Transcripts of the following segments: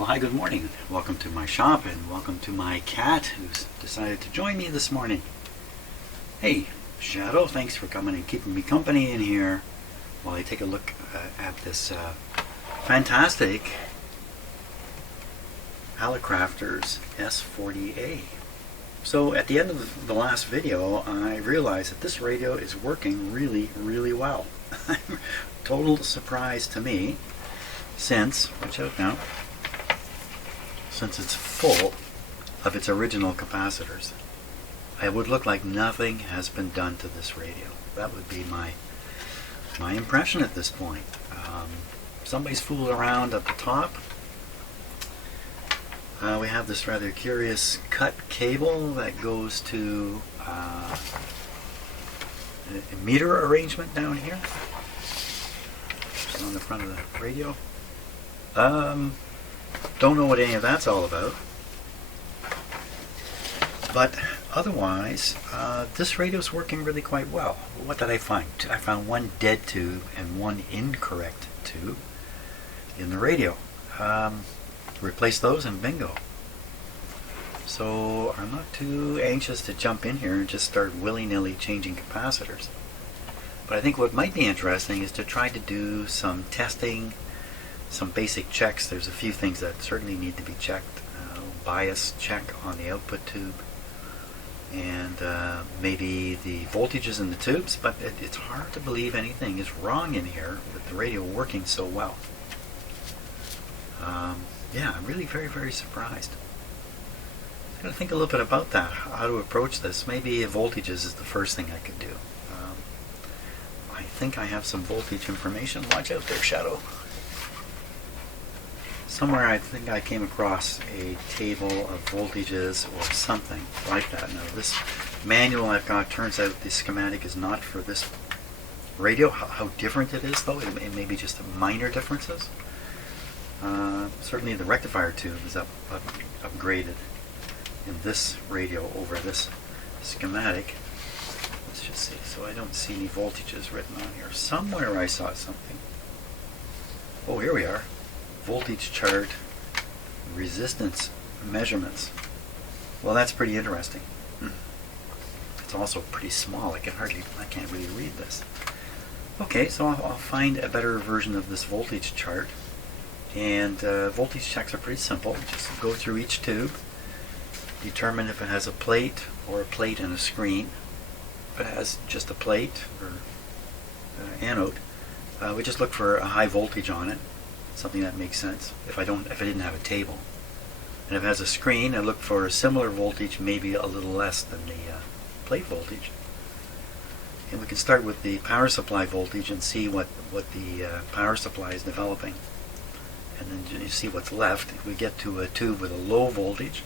Well, hi, good morning. Welcome to my shop and welcome to my cat who's decided to join me this morning. Hey, Shadow, thanks for coming and keeping me company in here while I take a look at this fantastic Hallicrafters S-40A. So at the end of the last video, I realized that this radio is working really well. Total surprise to me since, watch out now, since it's full of its original capacitors. It would look like nothing has been done to this radio. That would be my impression at this point. Somebody's fooled around at the top. We have this rather curious cut cable that goes to a meter arrangement down here. Just on the front of the radio. Don't know what any of that's all about. But otherwise, this radio's working really quite well. What did I find? I found one dead tube and one incorrect tube in the radio. Replace those and bingo. So I'm not too anxious to jump in here and just start willy-nilly changing capacitors. But I think what might be interesting is to try to do some testing, some basic checks. There's a few things that certainly need to be checked. Bias check on the output tube, and maybe the voltages in the tubes, but it's hard to believe anything is wrong in here with the radio working so well. Yeah, I'm really very surprised. I'm going to think a little bit about that, how to approach this. Maybe voltages is the first thing I could do. I think I have some voltage information. Watch out there, Shadow. Somewhere I think I came across a table of voltages or something like that. Now this manual I've got, turns out the schematic is not for this radio. How different it is though, it may be just minor differences. Certainly the rectifier tube is upgraded in this radio over this schematic. Let's just see. So I don't see any voltages written on here. Somewhere I saw something. Oh, here we are. Voltage chart, resistance measurements. Well, that's pretty interesting. It's also pretty small. I can't really read this. Okay, so I'll find a better version of this voltage chart. And voltage checks are pretty simple. Just go through each tube, determine if it has a plate or a plate and a screen. If it has just a plate or anode, we just look for a high voltage on it. Something that makes sense. If I didn't have a table, and if it has a screen, I look for a similar voltage, maybe a little less than the plate voltage. And we can start with the power supply voltage and see what the power supply is developing, and then you see what's left. If we get to a tube with a low voltage,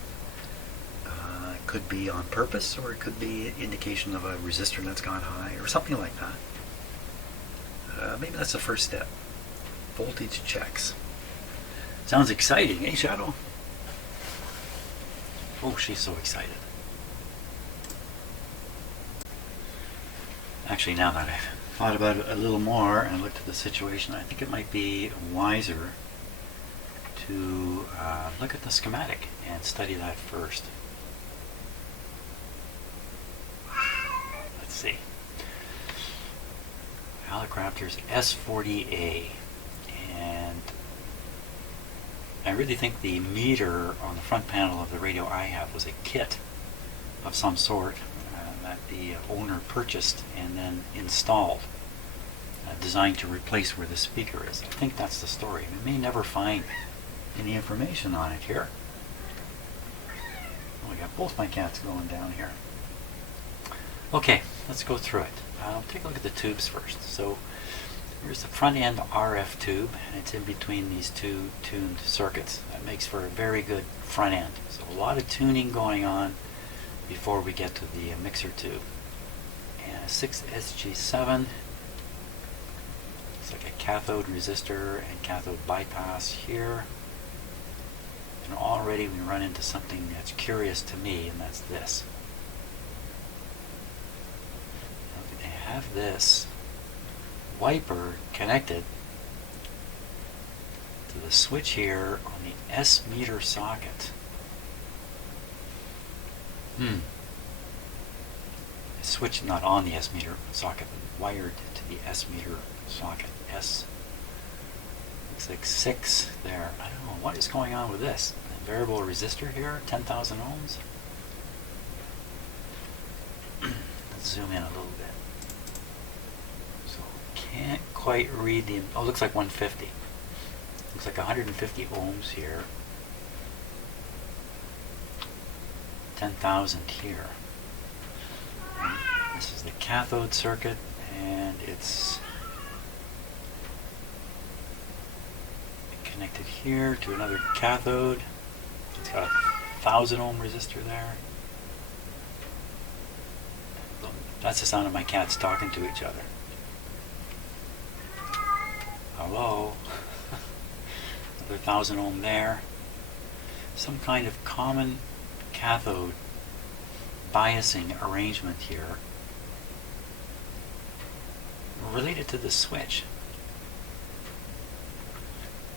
it could be on purpose, or it could be an indication of a resistor that's gone high, or something like that. Maybe that's the first step. Voltage checks. Sounds exciting, eh, Shadow? Oh, she's so excited. Actually, now that I've thought about it a little more and looked at the situation, I think it might be wiser to look at the schematic and study that first. Let's see. Hallicrafters S-40A. And I really think the meter on the front panel of the radio I have was a kit of some sort that the owner purchased and then installed, designed to replace where the speaker is. I think that's the story. We may never find any information on it here. Oh, I got both my cats going down here. Okay, let's go through it. I'll take a look at the tubes first. So here's the front end RF tube, and it's in between these two tuned circuits. That makes for a very good front end. So a lot of tuning going on before we get to the mixer tube. And a 6SG7. It's like a cathode resistor and cathode bypass here. And already we run into something that's curious to me, and that's this. They have this wiper connected to the switch here on the S meter socket. Switch not on the S meter socket, but wired to the S meter socket. S looks like 6 there. I don't know what is going on with this. A variable resistor here, 10,000 ohms. Let's zoom in a little bit. So can't quite read the. Oh, looks like 150. Looks like 150 ohms here. 10,000 here. This is the cathode circuit, and it's connected here to another cathode. It's got a 1,000 ohm resistor there. That's the sound of my cats talking to each other. Hello. Another 1,000 ohm there. Some kind of common cathode biasing arrangement here related to the switch.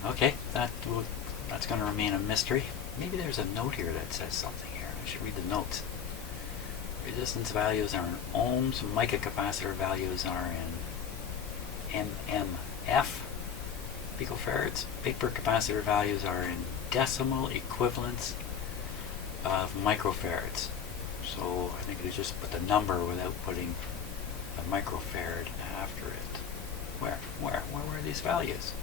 Okay, that's going to remain a mystery. Maybe there's a note here that says something here. I should read the notes. Resistance values are in ohms, mica capacitor values are in mmF, picofarads. Paper capacitor values are in decimal equivalents of microfarads. So I think they just put the number without putting a microfarad after it. Where were these values?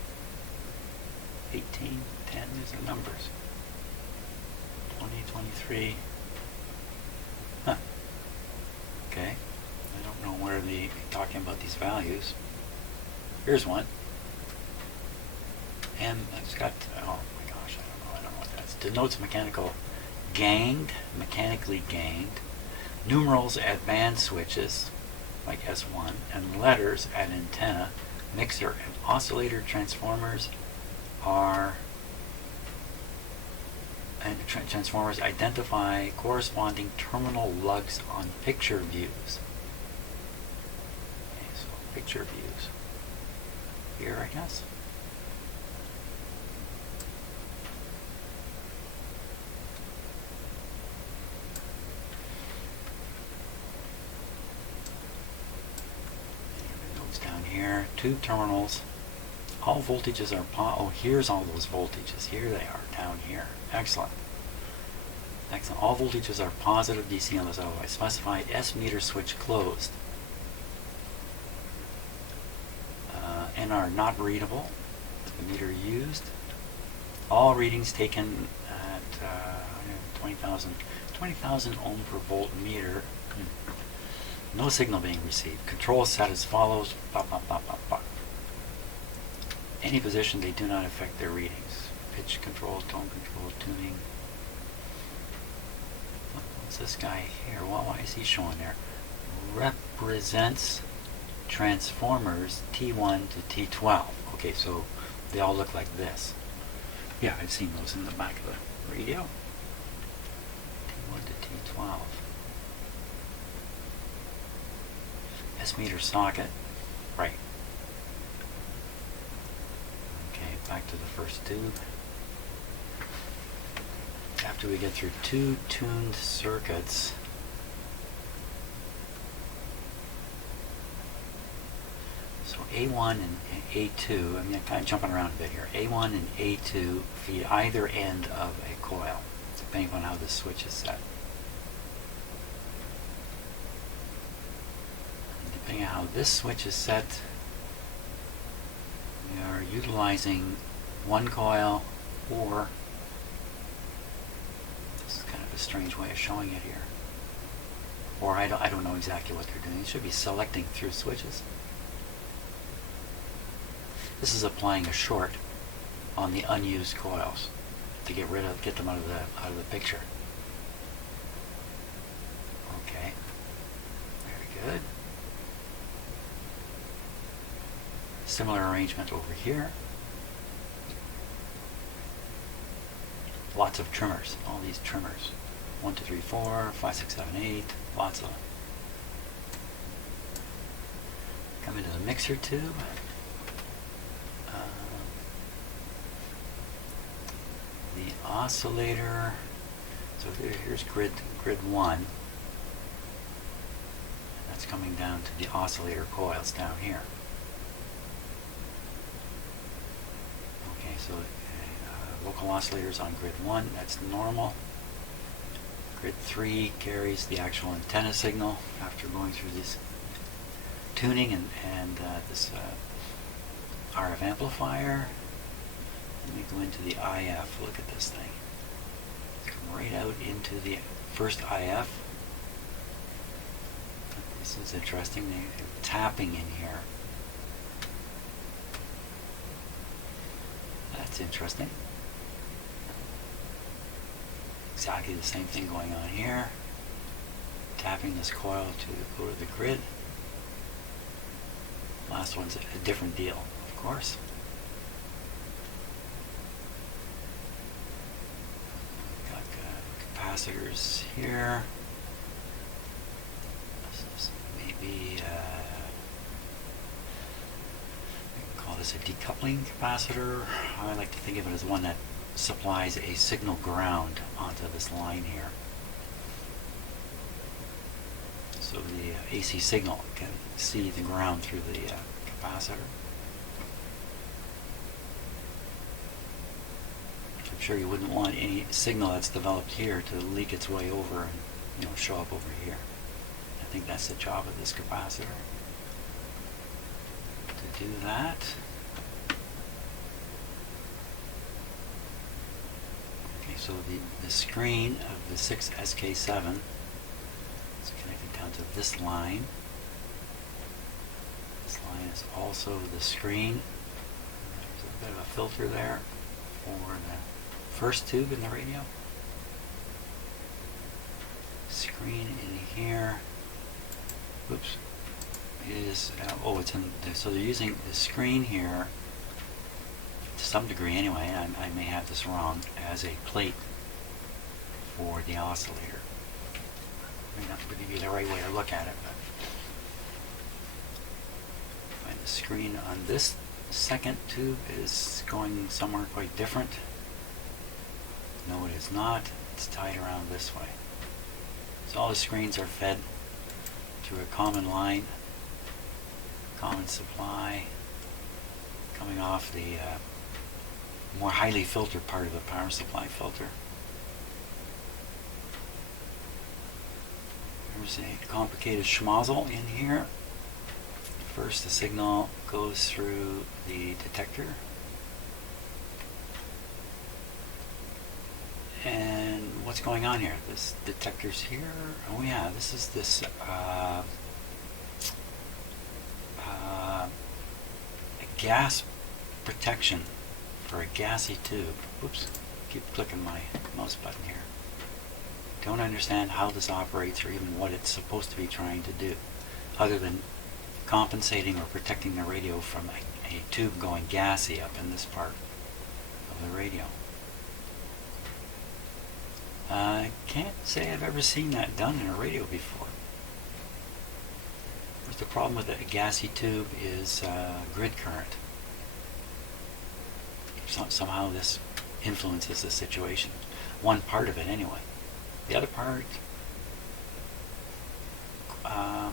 18, 10, these are numbers. 20, 23. Huh. Okay. I don't know where they're talking about these values. Here's one. And it's got, oh my gosh, I don't know what that is. Denotes mechanically ganged. Numerals at band switches, like S1, and letters at antenna, mixer, and oscillator transformers transformers identify corresponding terminal lugs on picture views. Okay, so picture views. Here, I guess. Notes down here. 2 terminals. All voltages are oh, here's all those voltages. Here they are, down here. Excellent. Excellent. All voltages are positive DC unless otherwise specified. S meter switch closed. And are not readable. The meter used. All readings taken at 20,000 ohm per volt meter. No signal being received. Control set as follows. Any position, they do not affect their readings. Pitch control, tone control, tuning. What's this guy here? Why is he showing there? Represents transformers T1 to T12. Okay, so they all look like this. Yeah, I've seen those in the back of the radio. T1 to T12. S meter socket. Right. Okay, back to the first tube. After we get through 2 tuned circuits, so A1 and A2, I'm kind of jumping around a bit here. A1 and A2 feed either end of a coil, depending on how the switch is set. And depending on how this switch is set, we are utilizing one coil, or this is kind of a strange way of showing it here. Or I don't know exactly what they're doing. It should be selecting through switches. This is applying a short on the unused coils to get them out of the picture. Okay, very good. Similar arrangement over here. Lots of trimmers, all these trimmers. 1, 2, 3, 4, 5, 6, 7, 8, lots of them. Come into the mixer tube. oscillator. So here's grid 1. That's coming down to the oscillator coils down here. Okay, so local oscillators on grid 1, that's normal. Grid 3 carries the actual antenna signal after going through this tuning and this RF amplifier. Let me go into the IF. Look at this thing. Come right out into the first IF. This is interesting. They're tapping in here. That's interesting. Exactly the same thing going on here. Tapping this coil to go to the grid. Last one's a different deal, of course. Got capacitors here. This is maybe we can call this a decoupling capacitor. I like to think of it as one that supplies a signal ground onto this line here. So the AC signal can see the ground through the capacitor. I'm sure you wouldn't want any signal that's developed here to leak its way over and show up over here. I think that's the job of this capacitor, to do that. Okay, so the screen of the 6SK7 is connected down to this line. This line is also the screen. There's a bit of a filter there for the first tube in the radio. Screen in here. Oops. Is it's in. So they're using the screen here to some degree, anyway. I may have this wrong, as a plate for the oscillator. May not really be the right way to look at it, but find the screen on this second tube is going somewhere quite different. No, it is not. It's tied around this way. So all the screens are fed through a common line, common supply, coming off the more highly filtered part of the power supply filter. There's a complicated schmozzle in here. First, the signal goes through the detector. And what's going on here? This detector's here. Oh yeah, this is this gas protection for a gassy tube. Oops, keep clicking my mouse button here. Don't understand how this operates or even what it's supposed to be trying to do, other than compensating or protecting the radio from a tube going gassy up in this part of the radio. I can't say I've ever seen that done in a radio before. The problem with a gassy tube is grid current. Somehow this influences the situation. One part of it anyway. The other part, well,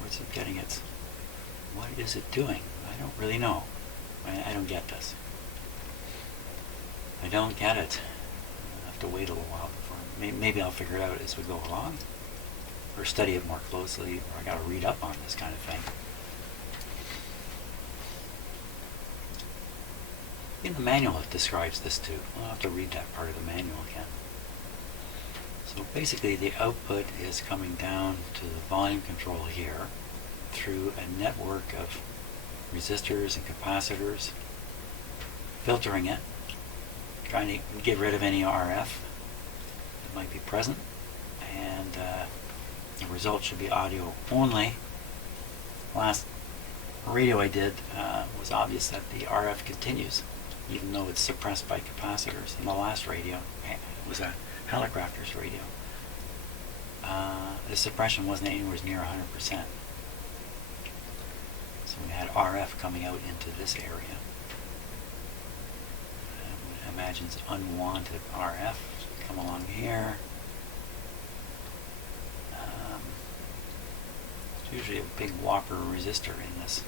where's it getting its, what is it doing? I don't really know. I don't get this. I don't get it. I'll have to wait a little while before, maybe I'll figure it out as we go along, or study it more closely, or I gotta read up on this kind of thing. In the manual it describes this too. I'll have to read that part of the manual again. So basically the output is coming down to the volume control here through a network of resistors and capacitors, filtering it, trying to get rid of any RF that might be present, and the result should be audio only. Last radio I did was obvious that the RF continues, even though it's suppressed by capacitors. And the last radio was a Hallicrafters radio. The suppression wasn't anywhere near 100%. So we had RF coming out into this area. I would imagines unwanted RF. Come along here. There's usually a big whopper resistor in this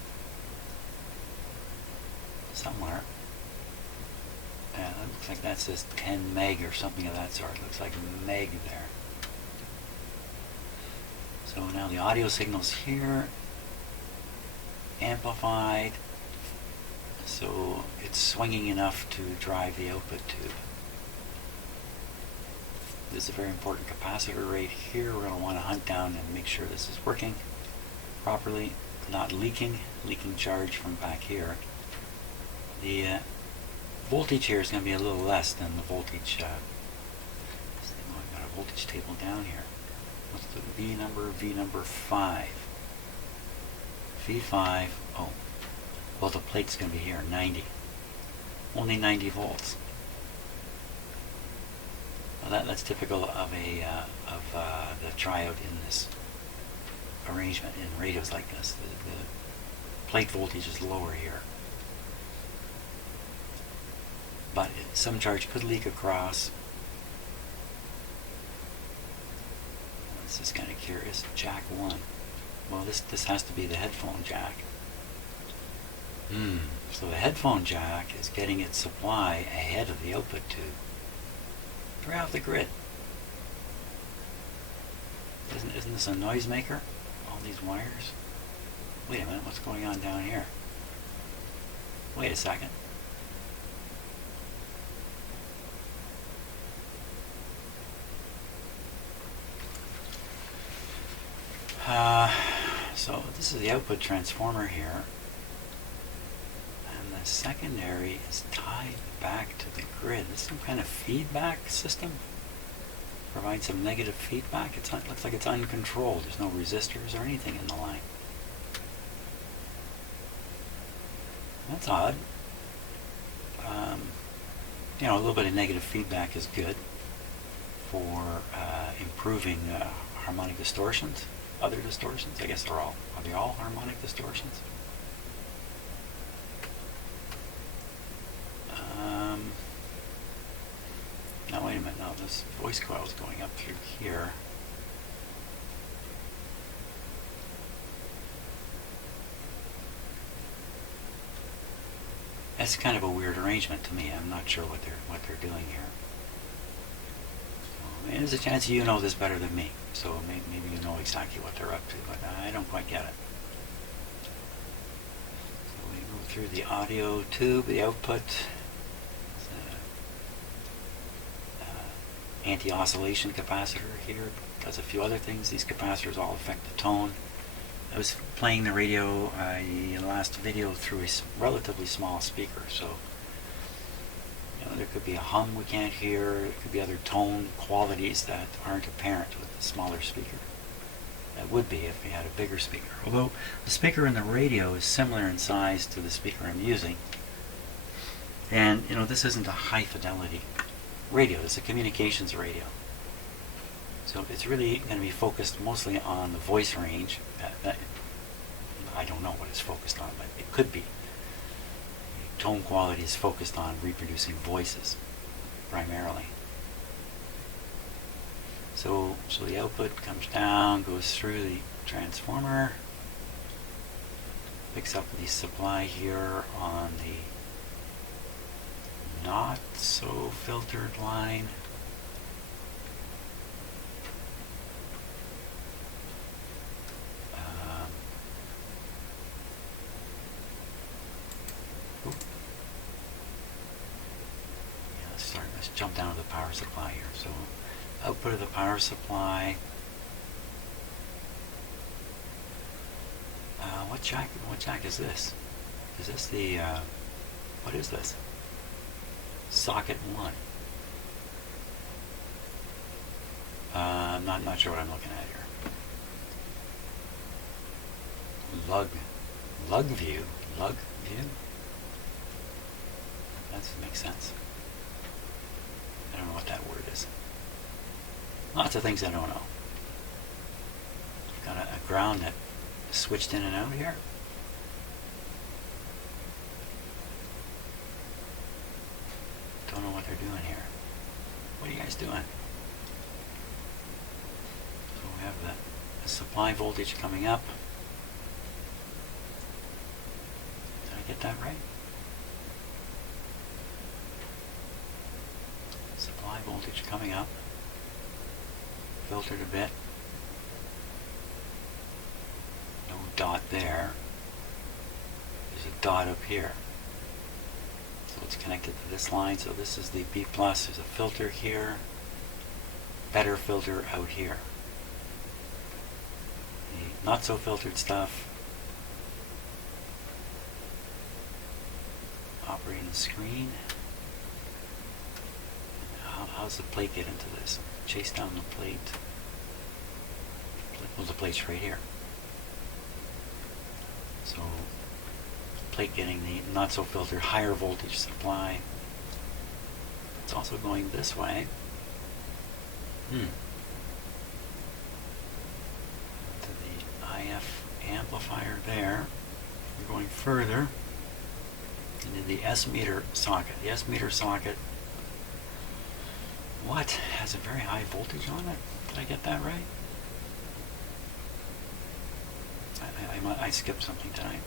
somewhere. Yeah, that looks like that says 10 meg or something of that sort. It looks like meg there. So now the audio signal's here, amplified, so it's swinging enough to drive the output tube. This is a very important capacitor right here. We're going to want to hunt down and make sure this is working properly, not leaking charge from back here. The voltage here is going to be a little less than the voltage. I've got a voltage table down here. What's the V number? V number 5. V5. Oh, well, the plate's going to be here, 90. Only 90 volts. Well, that's typical of the tryout in this arrangement in radios like this. The plate voltage is lower here. But some charge could leak across. This is kind of curious. Jack 1. Well, this has to be the headphone jack. So the headphone jack is getting its supply ahead of the output tube. Right off the grid. Isn't this a noisemaker? All these wires? Wait a minute, what's going on down here? Wait a second. So this is the output transformer here, and the secondary is tied back to the grid. This is some kind of feedback system. Provides some negative feedback. It looks like it's uncontrolled. There's no resistors or anything in the line. That's odd. You know, a little bit of negative feedback is good for improving harmonic distortions. Other distortions, I guess are they all harmonic distortions? Now wait a minute, no, this voice coil is going up through here. That's kind of a weird arrangement to me. I'm not sure what they're doing here. There's a chance you know this better than me, so maybe you know exactly what they're up to, but I don't quite get it. So we go through the audio tube, the output, anti-oscillation capacitor here, does a few other things. These capacitors all affect the tone. I was playing the radio in the last video through a relatively small speaker, so there could be a hum we can't hear. There could be other tone qualities that aren't apparent with the smaller speaker. That would be if we had a bigger speaker. Although the speaker in the radio is similar in size to the speaker I'm using. And this isn't a high fidelity radio. It's a communications radio. So it's really going to be focused mostly on the voice range. I don't know what it's focused on, but it could be. Tone quality is focused on reproducing voices primarily. So the output comes down, goes through the transformer, picks up the supply here on the not so filtered line. Let's jump down to the power supply here. So output of the power supply. What jack is this? Is this the what is this? Socket 1. I'm not sure what I'm looking at here. Lug view. That makes sense. I don't know what that word is. Lots of things I don't know. Got a ground that switched in and out here. Don't know what they're doing here. What are you guys doing? So we have the supply voltage coming up. Did I get that right? Supply voltage coming up. Filtered a bit. No dot there. There's a dot up here. So it's connected to this line. So this is the B+. There's a filter here. Better filter out here. The not so filtered stuff. Operating screen. How's the plate get into this? Chase down the plate. Well, the plate's right here. So, plate getting the not so filtered higher voltage supply. It's also going this way. To the IF amplifier there. We're going further into the S meter socket. The S meter socket, what? Has a very high voltage on it? Did I get that right? I skipped something tonight.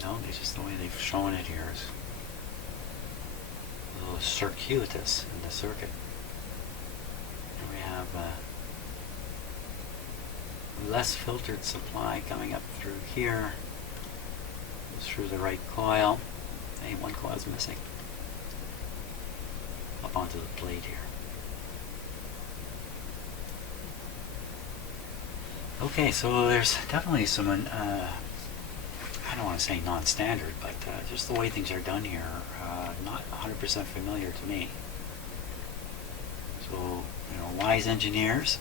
No, it's just the way they've shown it here is a little circuitous in the circuit. And we have less filtered supply coming up through here. Goes through the right coil. Hey, one coil is missing. Up onto the plate here. Okay, so there's definitely some, I don't want to say non-standard, but just the way things are done here, not 100% familiar to me. So, you know, wise engineers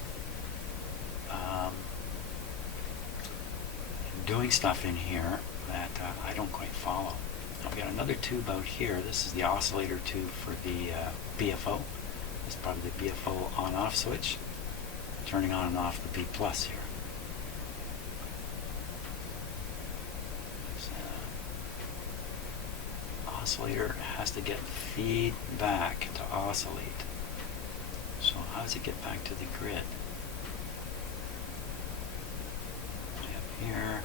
doing stuff in here that I don't quite follow. I've got another tube out here. This is the oscillator tube for the BFO. This is probably the BFO on-off switch. Turning on and off the B+ here. Oscillator has to get feedback to oscillate. So how does it get back to the grid? Up here.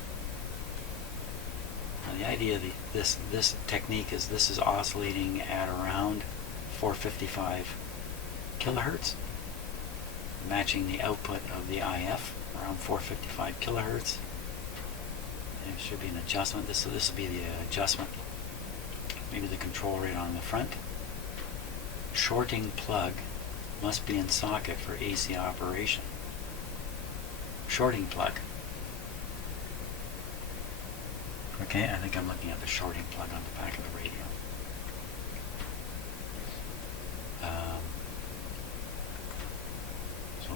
Now the idea of this technique is this is oscillating at around 455 kilohertz, matching the output of the IF around 455 kilohertz. There should be an adjustment. This will be the adjustment. Maybe the control rate on the front. Shorting plug must be in socket for AC operation. Shorting plug. Okay, I think I'm looking at the shorting plug on the back of the radio.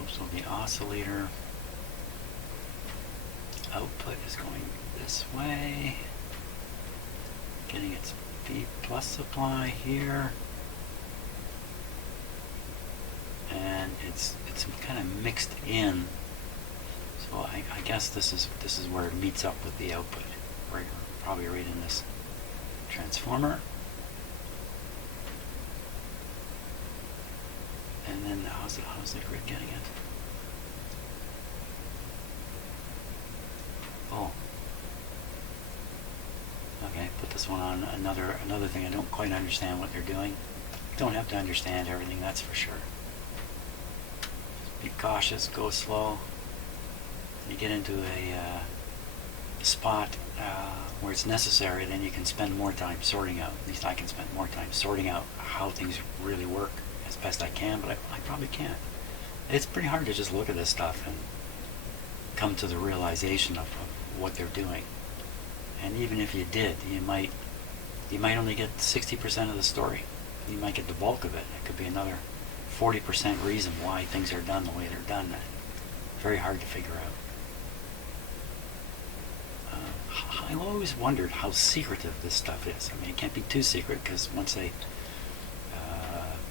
So the oscillator output is going this way, getting its B+ supply here, and it's kind of mixed in. So I guess this is where it meets up with the output, right, probably right in this transformer. And then how's the grid getting it? Oh. Okay, put this one on another thing. I don't quite understand what they're doing. Don't have to understand everything, that's for sure. Just be cautious, go slow. You get into a spot where it's necessary, then you can spend more time sorting out. At least I can spend more time sorting out how things really work as best I can, but I probably can't. It's pretty hard to just look at this stuff and come to the realization of what they're doing. And even if you did, you might only get 60% of the story. You might get the bulk of it. It could be another 40% reason why things are done the way they're done. Very hard to figure out. I've always wondered how secretive this stuff is. I mean, it can't be too secret, because once they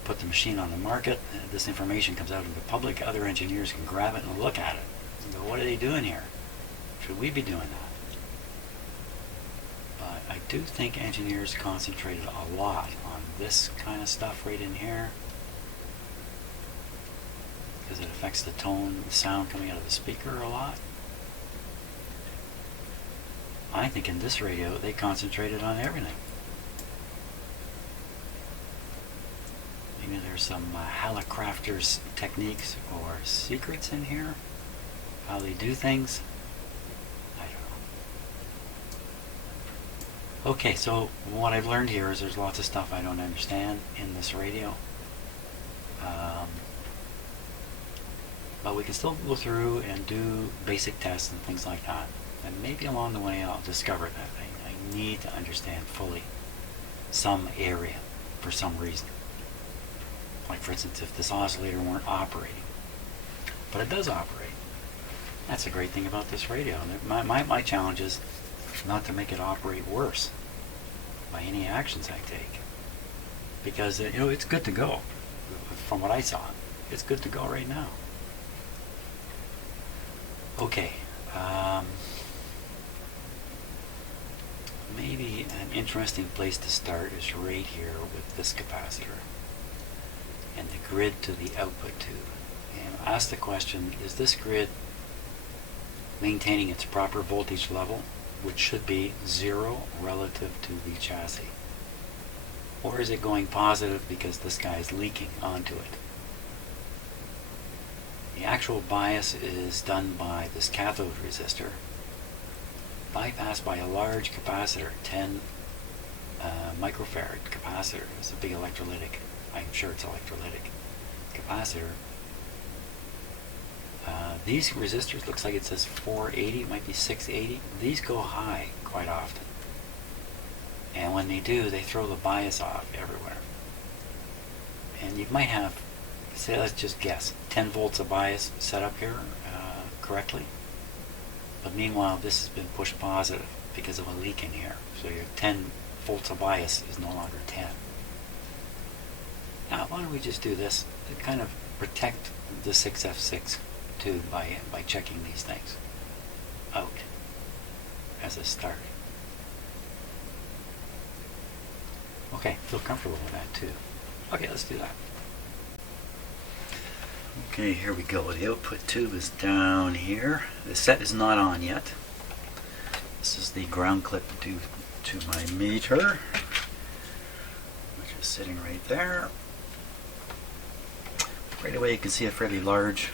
put the machine on the market, this information comes out into the public, other engineers can grab it and look at it and go, what are they doing here? Should we be doing that? But do think engineers concentrated a lot on this kind of stuff right in here, because it affects the tone, the sound coming out of the speaker a lot. I think in this radio they concentrated on everything. Maybe there's some Hallicrafters techniques or secrets in here, how they do things. I don't know. Okay, so what I've learned here is there's lots of stuff I don't understand in this radio. But we can still go through and do basic tests and things like that. And maybe along the way I'll discover that I need to understand fully some area for some reason. Like for instance, if this oscillator weren't operating. But it does operate. That's the great thing about this radio. My challenge is not to make it operate worse by any actions I take. Because it's good to go. From what I saw, it's good to go right now. Okay, maybe an interesting place to start is right here with this capacitor and the grid to the output tube. And ask the question, is this grid maintaining its proper voltage level, which should be 0 relative to the chassis? Or is it going positive because this guy is leaking onto it? The actual bias is done by this cathode resistor, bypassed by a large capacitor, 10 microfarad capacitor. It's a big electrolytic, I'm sure it's electrolytic capacitor. These resistors, looks like it says 480, it might be 680. These go high quite often. And when they do, they throw the bias off everywhere. And you might have, say, let's just guess, 10 volts of bias set up here correctly. But meanwhile, this has been pushed positive because of a leak in here. So your 10 volts of bias is no longer 10. Now, why don't we just do this to kind of protect the 6F6 tube by checking these things out as a start. Okay, feel comfortable with that too. Okay, let's do that. Okay, here we go. The output tube is down here. The set is not on yet. This is the ground clip to my meter, which is sitting right there. Right away you can see a fairly large,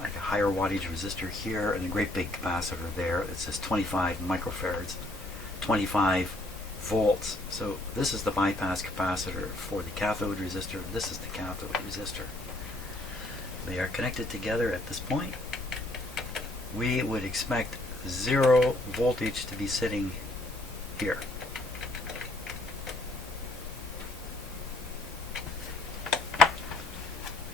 like a higher wattage resistor here and a great big capacitor there. It says 25 microfarads, 25 volts. So this is the bypass capacitor for the cathode resistor. This is the cathode resistor. They are connected together at this point. We would expect 0 voltage to be sitting here.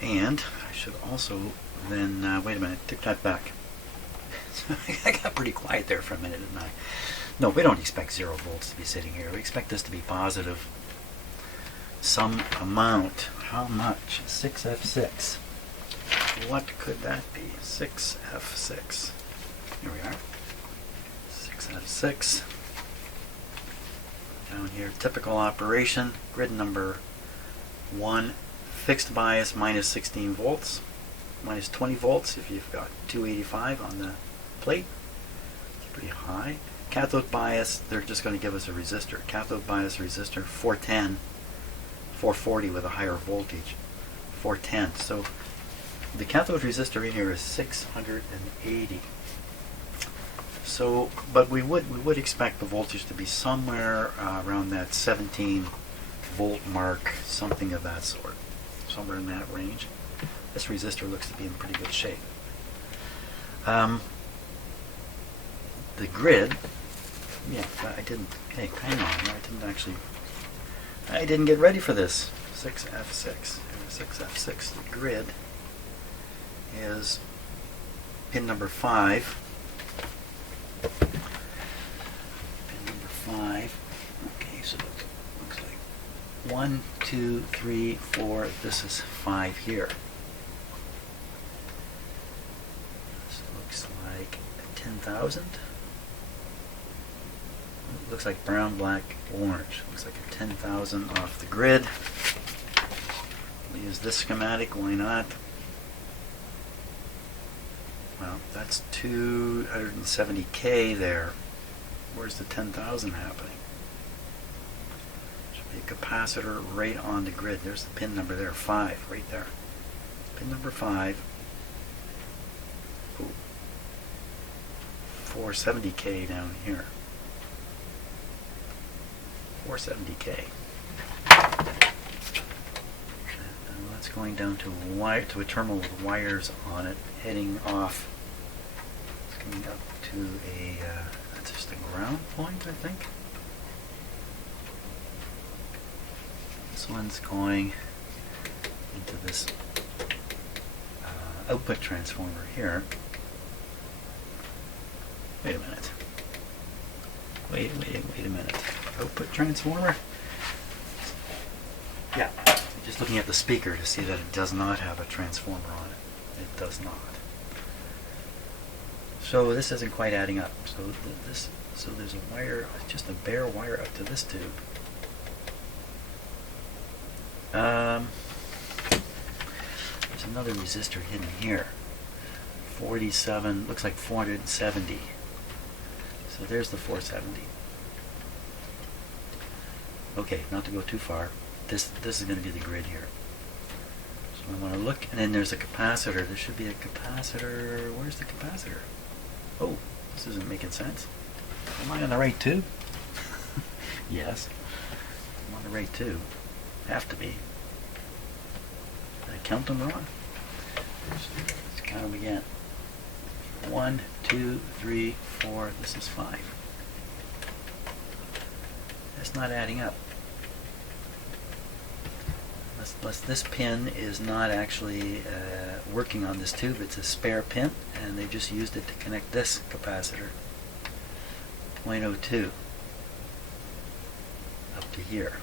And I should also then, wait a minute, take that back. I got pretty quiet there for a minute, didn't I? No, we don't expect 0 volts to be sitting here. We expect this to be positive some amount. How much? 6F6. What could that be? 6F6. Here we are. 6F6. Down here, typical operation. Grid number 1. Fixed bias minus 16 volts. Minus 20 volts if you've got 285 on the plate. It's pretty high. Cathode bias, they're just going to give us a resistor. Cathode bias resistor 410, 440 with a higher voltage. 410. So the cathode resistor in here is 680. So, but we would expect the voltage to be somewhere around that 17 volt mark, something of that sort, somewhere in that range. This resistor looks to be in pretty good shape. The grid, yeah, I didn't. Hey, hang on, I didn't get ready for this. 6F6, 6F6. The grid is pin number 5. Pin number 5. Okay, so it looks like 1, 2, 3, 4. This is 5 here. This looks like 10,000. looks like brown, black, orange. Looks like a 10,000 off the grid. We'll use this schematic, why not? Well, that's 270K there. Where's the 10,000 happening? Should be a capacitor right on the grid. There's the pin number there, 5, right there. Pin number 5. Ooh. 470K down here. 470K. And that's going down to a terminal with wires on it, heading off. It's coming up to a that's just a ground point, I think. This one's going into this output transformer here. Wait a minute. Wait a minute. Output transformer? Yeah, just looking at the speaker to see that it does not have a transformer on it. It does not. So this isn't quite adding up. So there's a wire, just a bare wire up to this tube. There's another resistor hidden here. 47, looks like 470. So there's the 470. Okay, not to go too far. This is going to be the grid here. So I want to look, and then there's a capacitor. There should be a capacitor. Where's the capacitor? Oh, this isn't making sense. Am I on the right tube? Yes. I'm on the right tube. Have to be. Did I count them wrong? Let's count them again. 1, 2, 3, 4. This is 5. That's not adding up. Unless this pin is not actually working on this tube. It's a spare pin, and they just used it to connect this capacitor. 0.02 up to here.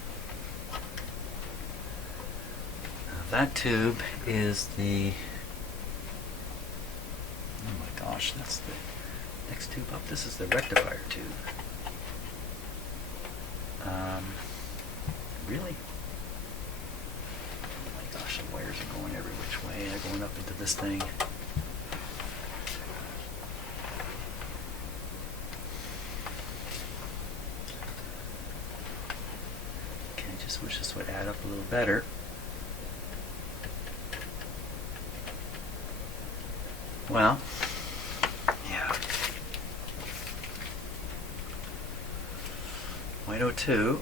Now that tube is the, oh my gosh, that's the next tube up. This is the rectifier tube. Really? Oh my gosh, the wires are going every which way. They're going up into this thing. Okay, I just wish this would add up a little better. Well, yeah. 0.02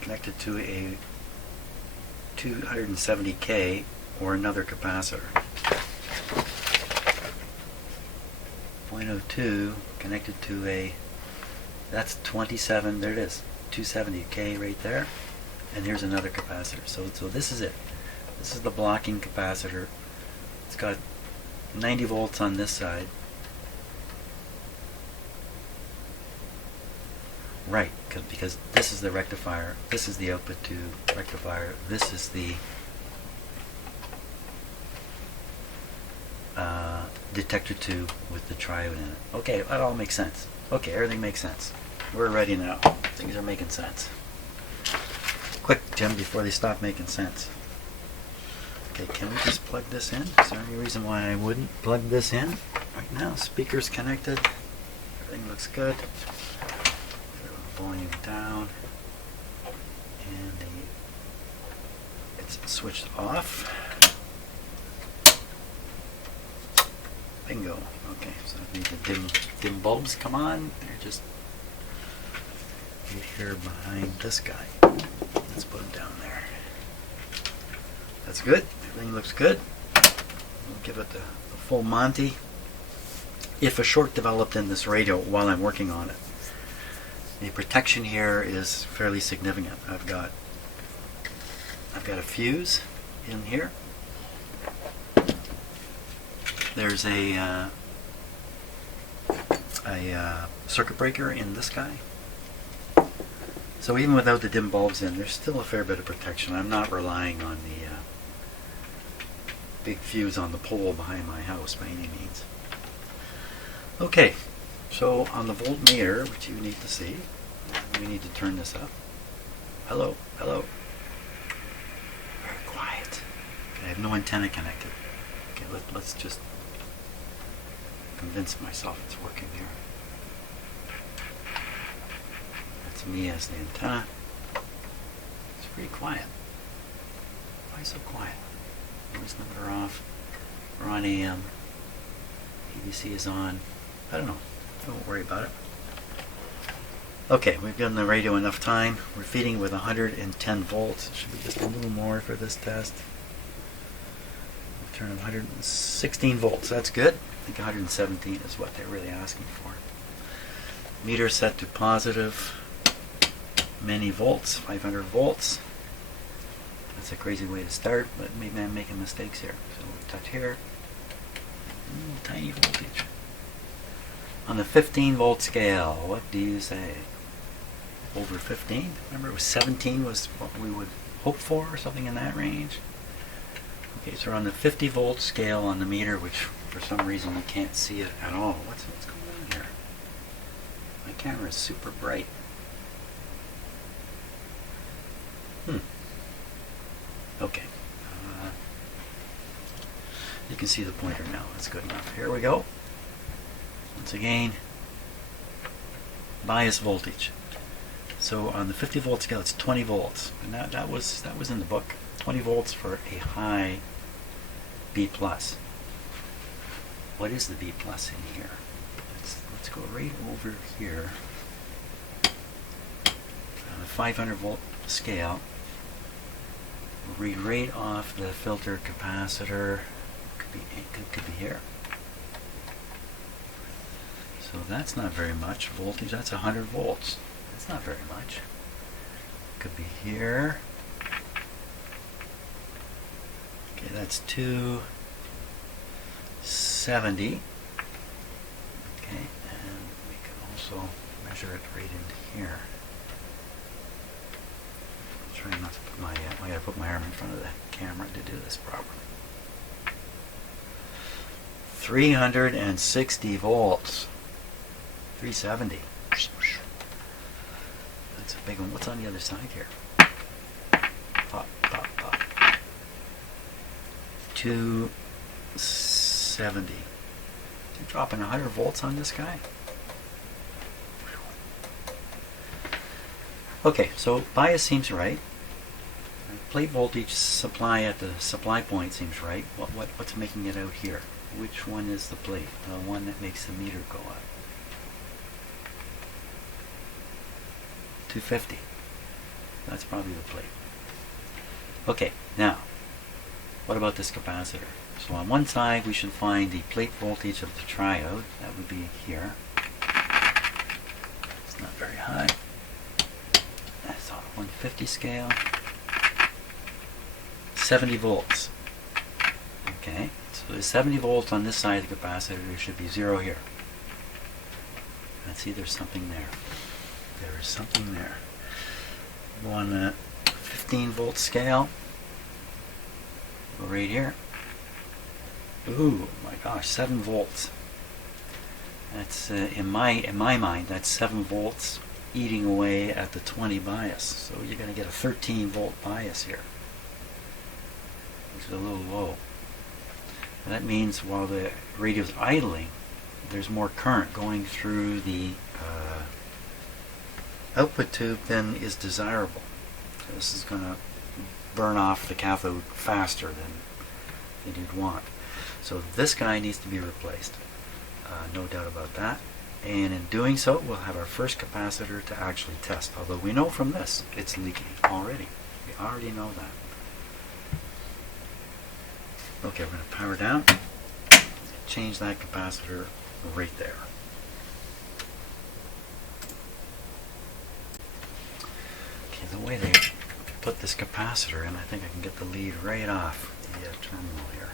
connected to a 270K or another capacitor. 0.02 connected to a, that's 27, there it is, 270K right there, and here's another capacitor. So this is it. This is the blocking capacitor. It's got 90 volts on this side. Right, because this is the rectifier, this is the output to rectifier, this is the detector tube with the triode in it. Okay, that all makes sense. Okay, everything makes sense. We're ready now. Things are making sense. Quick, Jim, before they stop making sense. Okay, can we just plug this in? Is there any reason why I wouldn't plug this in right now? Speaker's connected. Everything looks good. Volume down, and it's switched off. Bingo. Okay, so I need the dim bulbs come on. They're just right here behind this guy. Let's put them down there. That's good. Everything looks good. We'll give it the full Monty. If a short developed in this radio while I'm working on it. The protection here is fairly significant. I've got a fuse in here. There's a circuit breaker in this guy. So even without the dim bulbs in, there's still a fair bit of protection. I'm not relying on the big fuse on the pole behind my house by any means. Okay, So on the voltmeter, which you need to see, we need to turn this up. Hello, hello. Very quiet. Okay, I have no antenna connected. Okay, let's just convince myself it's working here. That's me as the antenna. It's pretty quiet. Why so quiet? Noise limiter off. We're on AM. ABC is on. I don't know. Don't worry about it. Okay, we've given the radio enough time. We're feeding with 110 volts. It should be just a little more for this test. We'll turn on 116 volts. That's good. I think 117 is what they're really asking for. Meter set to positive many volts, 500 volts. That's a crazy way to start, but maybe I'm making mistakes here. So we'll touch here. Tiny voltage. On the 15 volt scale, what do you say? Over 15? Remember it was 17 was what we would hope for, or something in that range? Okay, so we're on the 50 volt scale on the meter, which for some reason you can't see it at all. What's going on here? My camera is super bright. Okay. You can see the pointer now. That's good enough. Here we go. Once again, bias voltage. So on the 50 volt scale, it's 20 volts, and that was in the book. 20 volts for a high B plus. What is the B plus in here? Let's go right over here. On the 500 volt scale, we'll read right off the filter capacitor. Could be here. So that's not very much voltage. That's 100 volts. That's not very much. Could be here. Okay, that's 270. Okay, and we can also measure it right in here. I'm trying not to put my, I gotta put my arm in front of the camera to do this properly. 360 volts. 370. That's a big one. What's on the other side here? Pop, pop, pop. 270. You're dropping 100 volts on this guy? Okay, so bias seems right. Plate voltage supply at the supply point seems right. What's making it out here? Which one is the plate? The one that makes the meter go up. 250. That's probably the plate. Okay, now, what about this capacitor? So on one side we should find the plate voltage of the triode. That would be here. It's not very high. That's on a 150 scale. 70 volts. Okay, so there's 70 volts on this side of the capacitor. There should be 0 here. Let's see, there's something there. There is something there. Go on the 15 volt scale. Go right here. Ooh, my gosh, 7 volts. That's in my mind, that's 7 volts eating away at the 20 bias. So you're going to get a 13 volt bias here, which is a little low. And that means while the radio is idling, there's more current going through the output tube than is desirable. So this is going to burn off the cathode faster than you'd want. So this guy needs to be replaced. No doubt about that. And in doing so, we'll have our first capacitor to actually test. Although we know from this, it's leaking already. We already know that. Okay, we're going to power down. Change that capacitor right there. Okay, the way they put this capacitor in, I think I can get the lead right off the terminal here.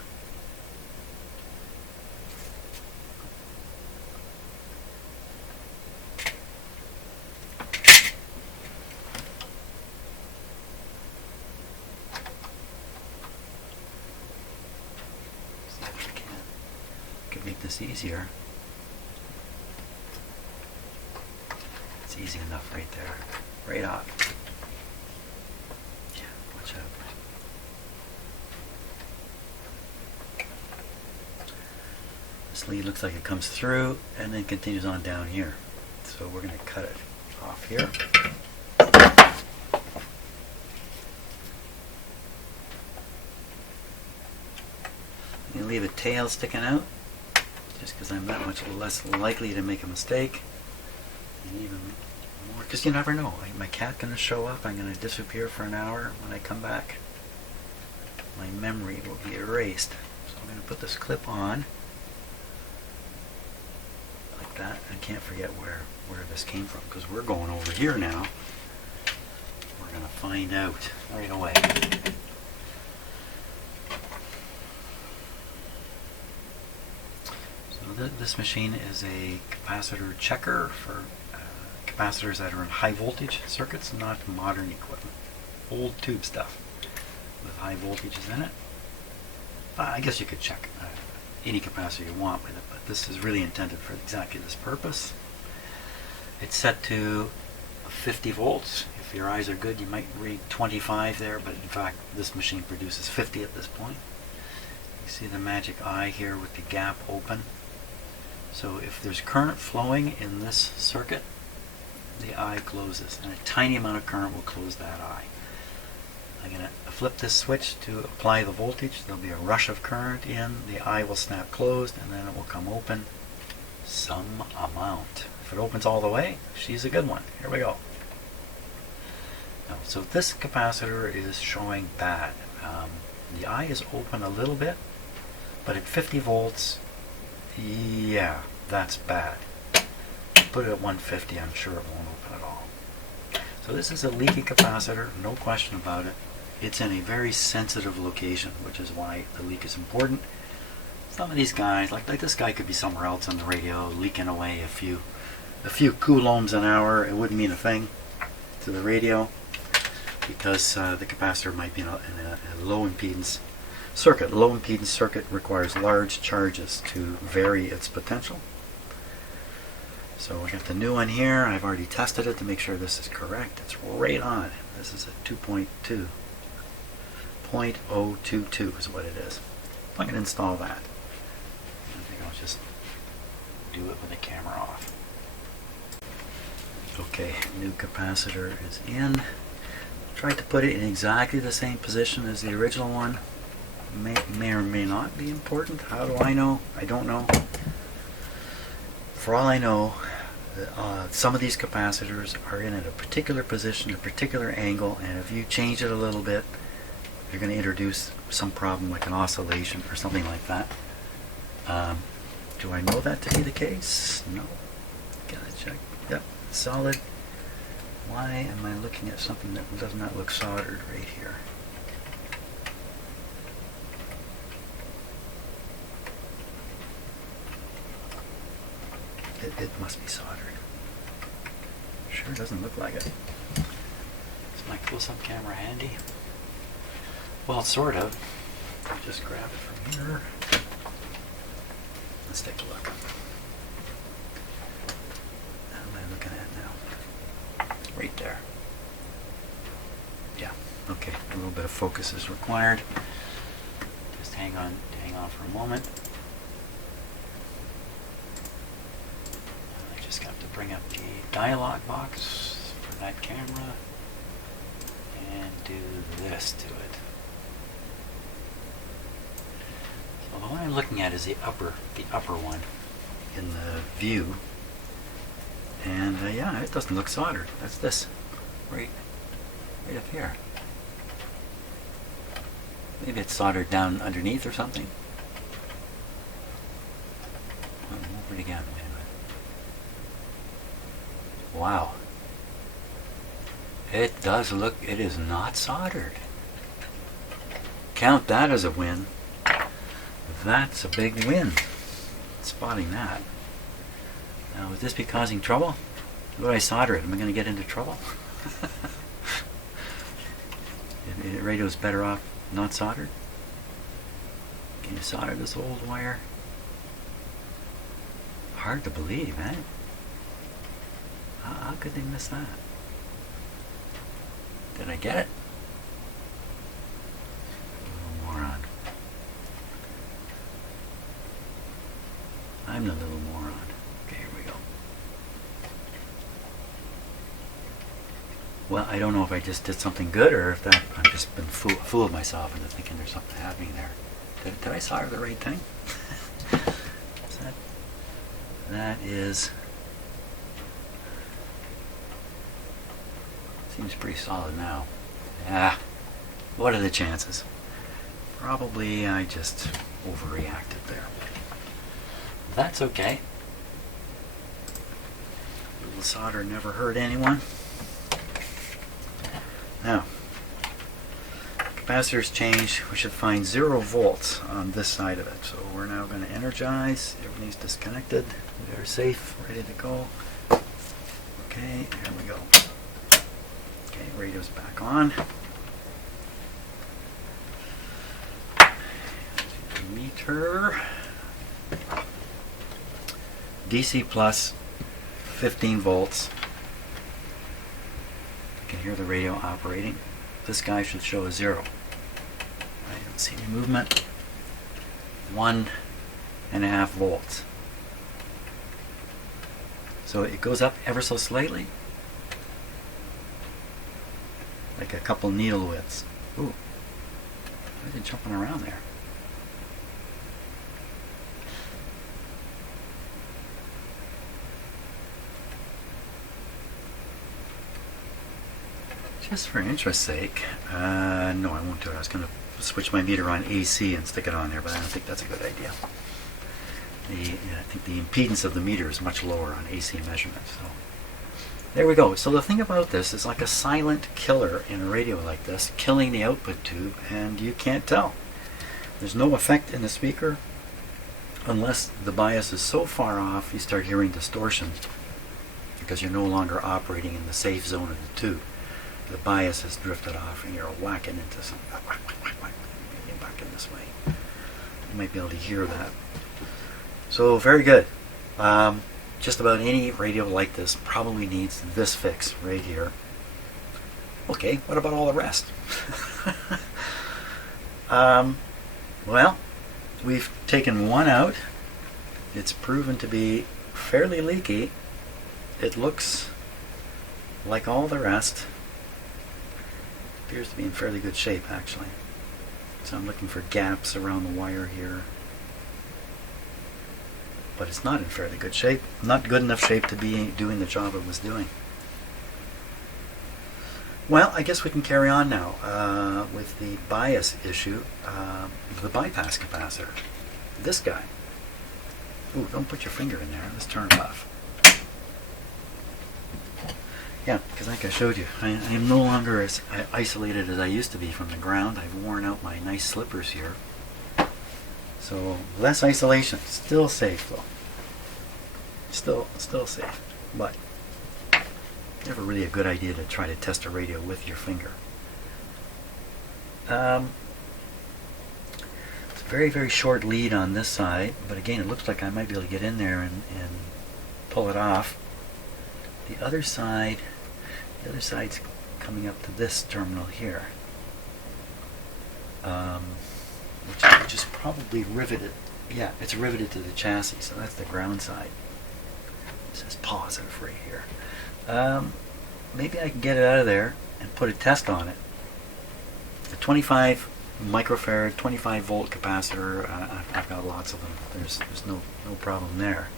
See if I can. Could make this easier. easy enough right there. Right off. Yeah, watch out. This lead looks like it comes through and then continues on down here. So we're going to cut it off here. You leave a tail sticking out, just because I'm that much less likely to make a mistake. And even more, because you never know. My cat's going to show up, I'm going to disappear for an hour. When I come back, my memory will be erased. So I'm going to put this clip on, like that. I can't forget where this came from, because we're going over here now. We're going to find out right away. This machine is a capacitor checker for capacitors that are in high voltage circuits, not modern equipment. Old tube stuff with high voltages in it. I guess you could check any capacitor you want with it, but this is really intended for exactly this purpose. It's set to 50 volts. If your eyes are good, you might read 25 there, but in fact this machine produces 50 at this point. You see the magic eye here with the gap open. So if there's current flowing in this circuit, the eye closes, and a tiny amount of current will close that eye. I'm going to flip this switch to apply the voltage. There'll be a rush of current in, the eye will snap closed, and then it will come open some amount. If it opens all the way, she's a good one. Here we go. Now, so this capacitor is showing bad. The eye is open a little bit, but at 50 volts, yeah, that's bad. Put it at 150, I'm sure it won't open at all. So this is a leaky capacitor, no question about it. It's in a very sensitive location, which is why the leak is important. Some of these guys, like this guy could be somewhere else on the radio, leaking away a few coulombs an hour. It wouldn't mean a thing to the radio, because the capacitor might be in a low impedance circuit. Low impedance circuit requires large charges to vary its potential. So we got the new one here. I've already tested it to make sure this is correct. It's right on. This is a 2.2. 0.022 is what it is. I'm going to install that. I think I'll just do it with the camera off. Okay, new capacitor is in. Tried to put it in exactly the same position as the original one. May or may not be important. How do I know? I don't know. For all I know, some of these capacitors are in at a particular position, a particular angle, and if you change it a little bit, you're going to introduce some problem like an oscillation or something like that. Do I know that to be the case? No. Gotta check. Yep, solid. Why am I looking at something that does not look soldered right here? It must be soldered. Sure doesn't look like it. Is my close-up camera handy? Well, sort of. I'll just grab it from here. Let's take a look. What am I looking at now? Right there. Yeah, okay. A little bit of focus is required. Just hang on for a moment. I just got to bring up the dialog box for that camera and do this to it. So the one I'm looking at is the upper one in the view, and yeah, it doesn't look soldered. That's this, right up here. Maybe it's soldered down underneath or something. I'll move it again. Wait a minute. Wow. It does look. It is not soldered. Count that as a win. That's a big win. Spotting that. Now, would this be causing trouble? Would I solder it? Am I going to get into trouble? The radio's better off not soldered. Can you solder this old wire? Hard to believe, eh? How could they miss that? Did I get it? Little moron. I'm the little moron. Okay, here we go. Well, I don't know if I just did something good or if that I've just been fooled myself into thinking there's something happening there. Did I solder the right thing? That is... Seems pretty solid now. Ah, what are the chances? Probably I just overreacted there. That's okay. A little solder never hurt anyone. Now, capacitor's changed. We should find 0 volts on this side of it. So we're now going to energize. Everything's disconnected. They're safe, ready to go. Okay, here we go. Okay, radio's back on. Meter. DC plus 15 volts. You can hear the radio operating. This guy should show a 0. I don't see any movement. 1.5 volts. So it goes up ever so slightly. Like a couple needle widths. Ooh. Why is it jumping around there? Just for interest's sake, no, I won't do it. I was going to switch my meter on AC and stick it on there, but I don't think that's a good idea. I think the impedance of the meter is much lower on AC measurements. So there we go. So the thing about this is like a silent killer in a radio like this, killing the output tube, and you can't tell. There's no effect in the speaker unless the bias is so far off you start hearing distortion because you're no longer operating in the safe zone of the tube. The bias has drifted off and you're whacking into some maybe back in this way. You might be able to hear that. So very good. Just about any radio like this probably needs this fix right here. Okay, what about all the rest? Well, we've taken one out. It's proven to be fairly leaky. It looks like all the rest. Appears to be in fairly good shape, actually. So I'm looking for gaps around the wire here. But it's not in fairly good shape. Not good enough shape to be doing the job it was doing. Well, I guess we can carry on now with the bias issue. The bypass capacitor. This guy. Ooh, don't put your finger in there. Let's turn it off. Yeah, because like I showed you, I am no longer as isolated as I used to be from the ground. I've worn out my nice slippers here. So less isolation. Still safe though. Still safe. But never really a good idea to try to test a radio with your finger. It's a very, very short lead on this side, but again, it looks like I might be able to get in there and pull it off. The other side's coming up to this terminal here, which is probably riveted. Yeah, it's riveted to the chassis, so that's the ground side. It says positive right here. Maybe I can get it out of there and put a test on it. A 25 microfarad, 25 volt capacitor. I've got lots of them. There's no problem there.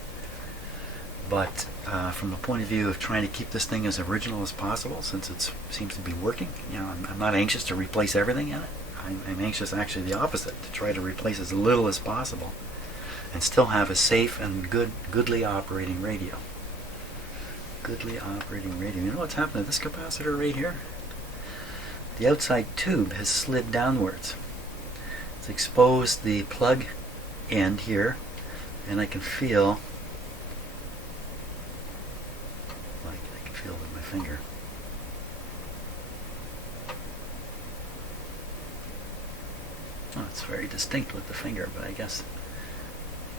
But from the point of view of trying to keep this thing as original as possible, since it seems to be working, I'm not anxious to replace everything in it. I'm anxious, actually, the opposite, to try to replace as little as possible and still have a safe and goodly operating radio. Goodly operating radio. You know what's happened to this capacitor right here? The outside tube has slid downwards. It's exposed the plug end here, and I can feel with my finger. Oh, it's very distinct with the finger, but I guess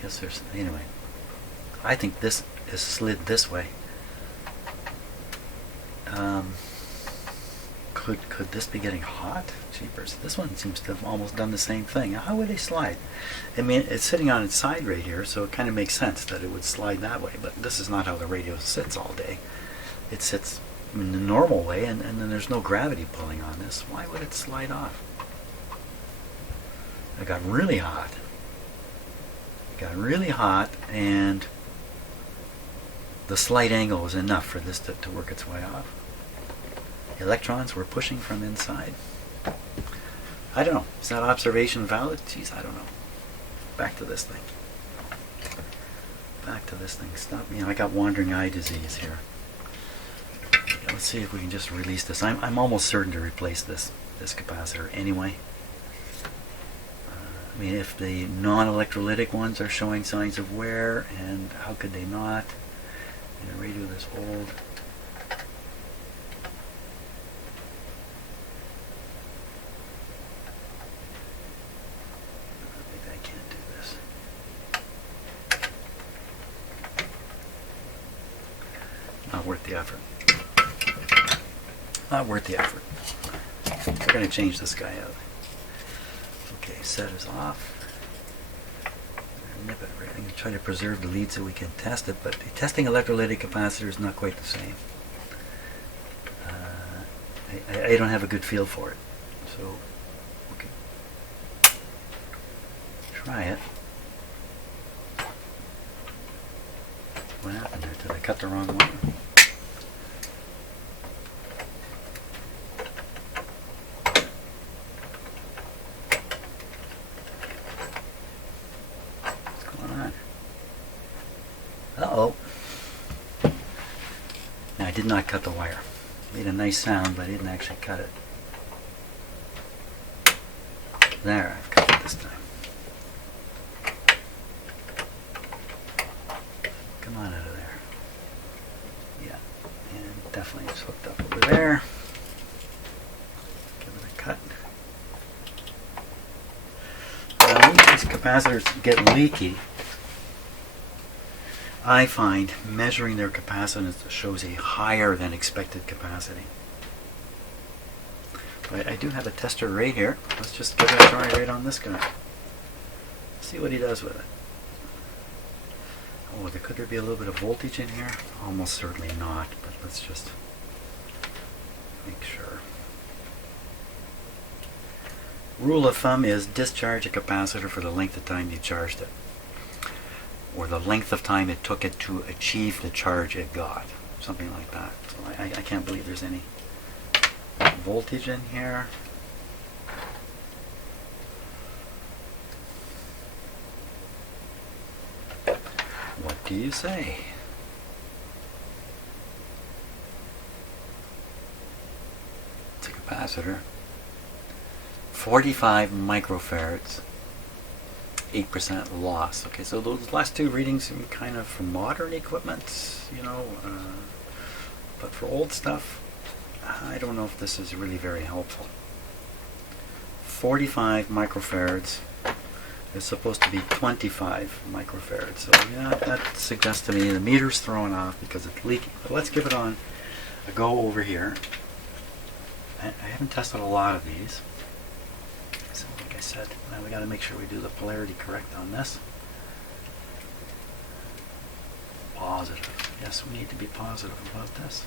there's, anyway, I think this is slid this way. Could this be getting hot? Jeepers. This one seems to have almost done the same thing. How would they slide? I mean, it's sitting on its side right here, so it kind of makes sense that it would slide that way. But this is not how the radio sits all day. It sits in the normal way, and then there's no gravity pulling on this. Why would it slide off? It got really hot. It got really hot, and the slight angle was enough for this to work its way off. Electrons were pushing from inside. I don't know. Is that observation valid? Geez, I don't know. Back to this thing. Back to this thing. Stop me. I got wandering eye disease here. Let's see if we can just release this. I'm almost certain to replace this capacitor anyway. I mean, if the non-electrolytic ones are showing signs of wear, and how could they not? In a radio this old. Not worth the effort. Not worth the effort. We're going to change this guy out. Okay, set is off. Nip it right. I'm going to try to preserve the lead so we can test it, but testing electrolytic capacitor is not quite the same. I don't have a good feel for it. So, okay. Try it. What happened there? Did I cut the wrong one? What's going on? Uh-oh. Now, I did not cut the wire. Made a nice sound, but I didn't actually cut it. There, I've cut it this time. Come on out of there. Yeah, and definitely it's hooked up over there. Give it a cut. When these capacitors get leaky, I find measuring their capacitance shows a higher than expected capacity. But I do have a tester right here. Let's just give it a try right on this guy. See what he does with it. Oh, could there be a little bit of voltage in here? Almost certainly not, but let's just make sure. Rule of thumb is discharge a capacitor for the length of time you charged it, or the length of time it took it to achieve the charge it got. Something like that. So I can't believe there's any voltage in here. What do you say? It's a capacitor. 45 microfarads. 8% loss. Okay, so those last two readings seem kind of for modern equipment, you know, but for old stuff, I don't know if this is really very helpful. 45 microfarads is supposed to be 25 microfarads. So yeah, that suggests to me the meter's thrown off because it's leaking. But let's give it on a go over here. I haven't tested a lot of these. So like I said, now we got to make sure we do the polarity correct on this. Positive. Yes, we need to be positive about this.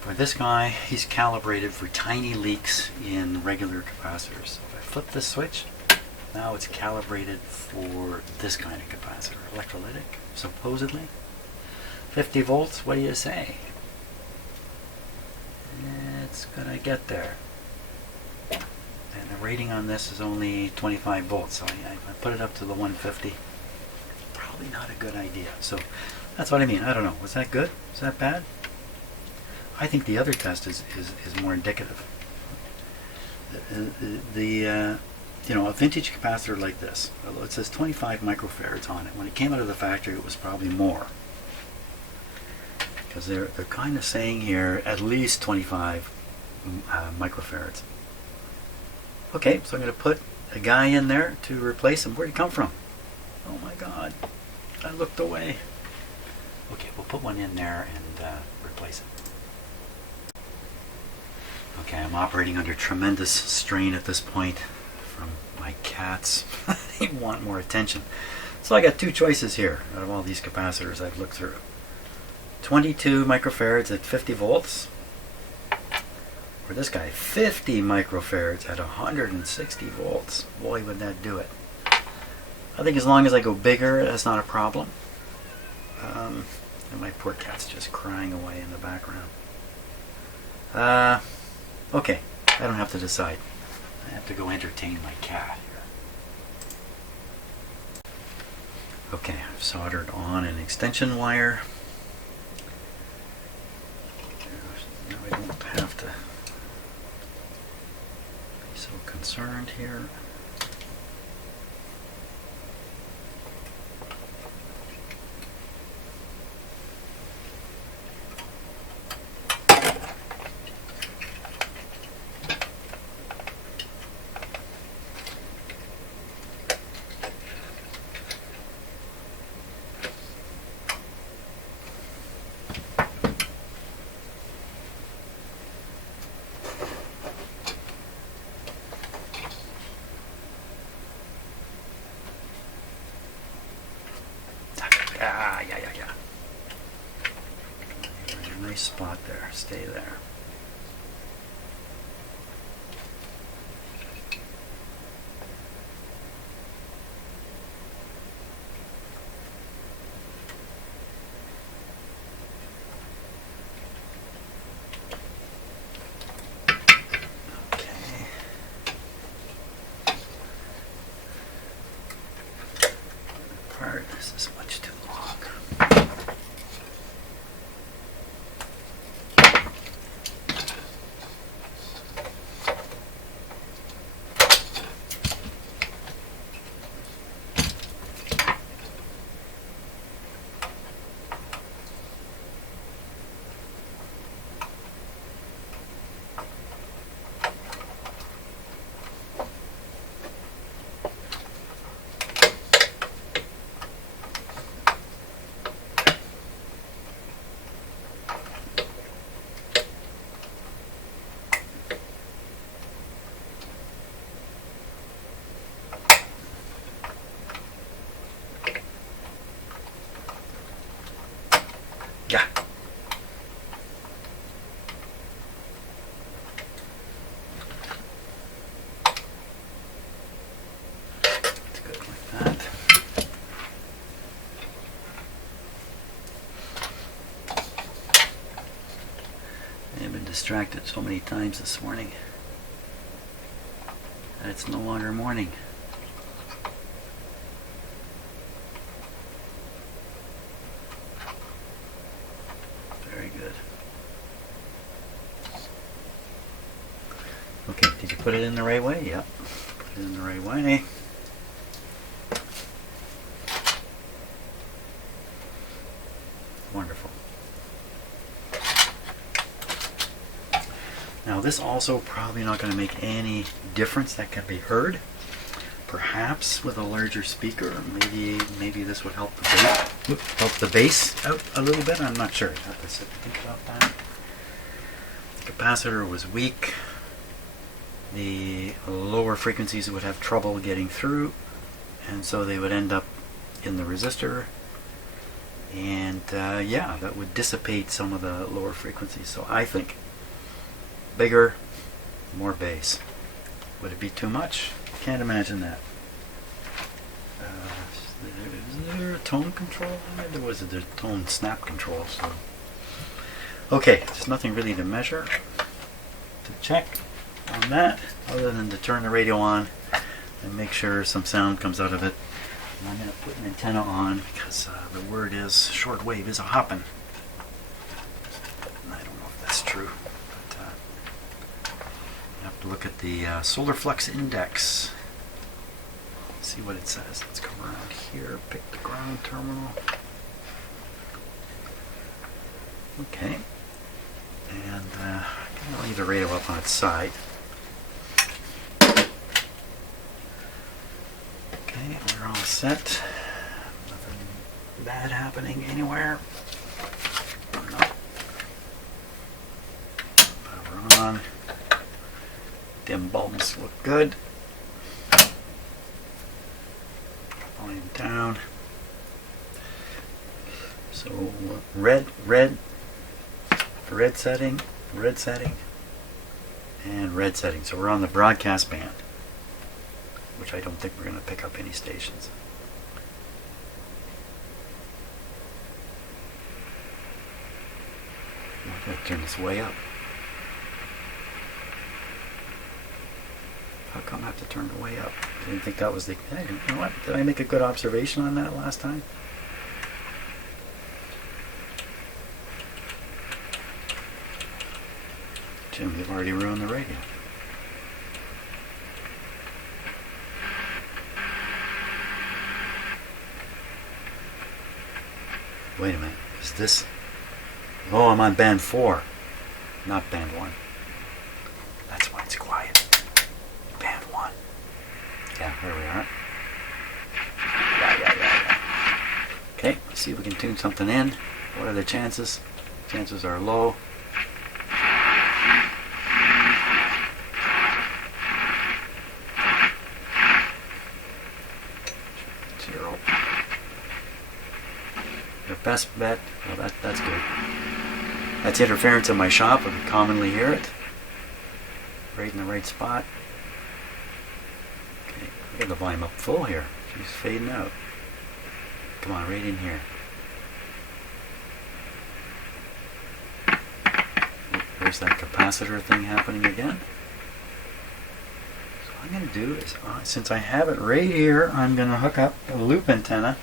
For this guy, he's calibrated for tiny leaks in regular capacitors. So if I flip this switch, now it's calibrated for this kind of capacitor, electrolytic, supposedly. 50 volts, what do you say? It's gonna get there. And the rating on this is only 25 volts, so I put it up to the 150. Probably not a good idea. So that's what I mean. I don't know. Was that good? Is that bad? I think the other test is more indicative. You know, a vintage capacitor like this, it says 25 microfarads on it. When it came out of the factory, it was probably more. Because they're kind of saying here at least 25 microfarads. Okay, so I'm going to put a guy in there to replace him. Where'd he come from? Oh my God. I looked away. Okay, we'll put one in there and replace it. Okay, I'm operating under tremendous strain at this point from my cats. They want more attention. So I got two choices here out of all these capacitors I've looked through. 22 microfarads at 50 volts. Or this guy, 50 microfarads at 160 volts. Boy, would that do it. I think as long as I go bigger, that's not a problem. And my poor cat's just crying away in the background. Okay, I don't have to decide. I have to go entertain my cat here. Okay, I've soldered on an extension wire. Now I don't have to be so concerned here. Yeah. You're in a nice spot there. Stay there. Okay. Part. This is much too long. Yeah. It's good like that. I've been distracted so many times this morning that it's no longer morning. Very good. Okay, did you put it in the right way? Yep. Put it in the right way. Wonderful. Now this also probably not going to make any difference that can be heard. Perhaps with a larger speaker, maybe this would help the bass out a little bit. I'm not sure. I have to sit and think about that. The capacitor was weak. The lower frequencies would have trouble getting through, and so they would end up in the resistor. And yeah, that would dissipate some of the lower frequencies. So I think bigger, more bass. Would it be too much? Can't imagine that. Is there a tone control? There was a tone snap control. So okay, there's nothing really to measure, to check on that, other than to turn the radio on and make sure some sound comes out of it. And I'm going to put an antenna on because the word is shortwave is a hoppin'. I don't know if that's true. You have to look at the solar flux index. See what it says. Let's come around here, pick the ground terminal. Okay. And I'm going to leave the radio up on its side. Okay, we're all set. Nothing bad happening anywhere. on. Dim bulbs look good. Volume down. So red setting, and red setting. So we're on the broadcast band, which I don't think we're going to pick up any stations. I'm going to turn this way up. How come I have to turn it way up? I didn't think that was the... Hey, you know what? Did I make a good observation on that last time? Jim, you've already ruined the radio. Wait a minute. Is this... Oh, I'm on band 4, not band 1. That's why it's quiet. Band 1. Yeah, there we are. Yeah. Okay, let's see if we can tune something in. What are the chances? Chances are low. 0. Your best bet, well that's good. That's interference in my shop. I commonly hear it. Right in the right spot. Okay, I got the volume up full here. She's fading out. Come on, right in here. There's that capacitor thing happening again. So what I'm going to do is, since I have it right here, I'm going to hook up a loop antenna.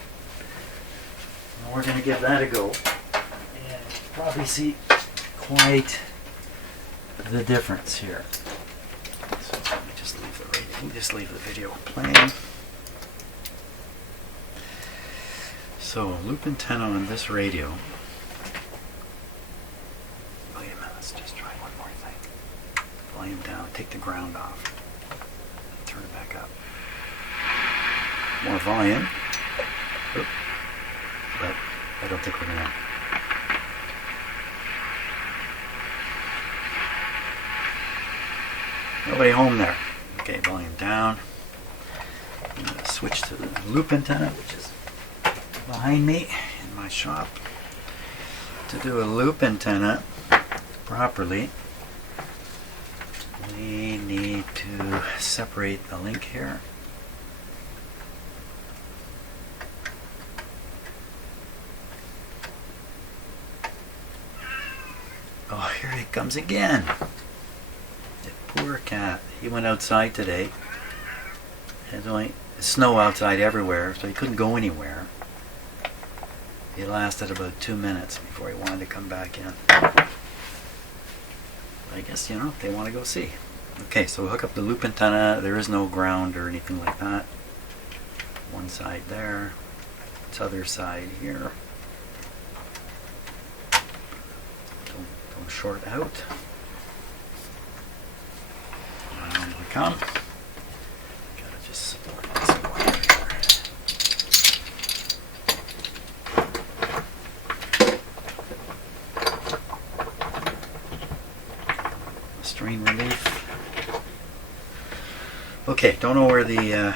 And we're going to give that a go. And probably see quite the difference here. So let me just leave the radio, just leave the video playing. So loop antenna on this radio. Wait a minute, let's just try one more thing. Volume down, take the ground off. Turn it back up. More volume. Oop. But I don't think we're gonna. Nobody home there. Okay, volume down. I'm going to switch to the loop antenna, which is behind me in my shop. To do a loop antenna properly, we need to separate the link here. Oh, here he comes again. Poor cat. He went outside today. There's only snow outside everywhere, so he couldn't go anywhere. He lasted about 2 minutes before he wanted to come back in. I guess, you know, they want to go see. Okay, so we'll hook up the loop antenna. There is no ground or anything like that. One side there. This other side here. Don't short out. Around we come. Gotta just support this wire here. Strain relief. Okay, don't know where the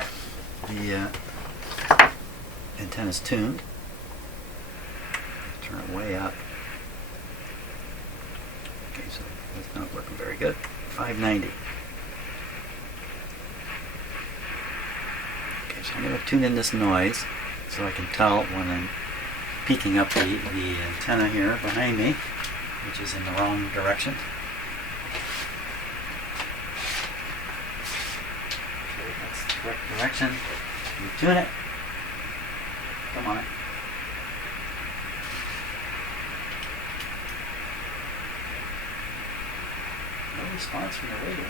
antenna's tuned. Turn it way up. Okay, so that's not working very good. 590. Okay, so I'm going to tune in this noise so I can tell when I'm peaking up the antenna here behind me, which is in the wrong direction. Okay, that's the correct direction. You tune it. Come on. No response from the radio.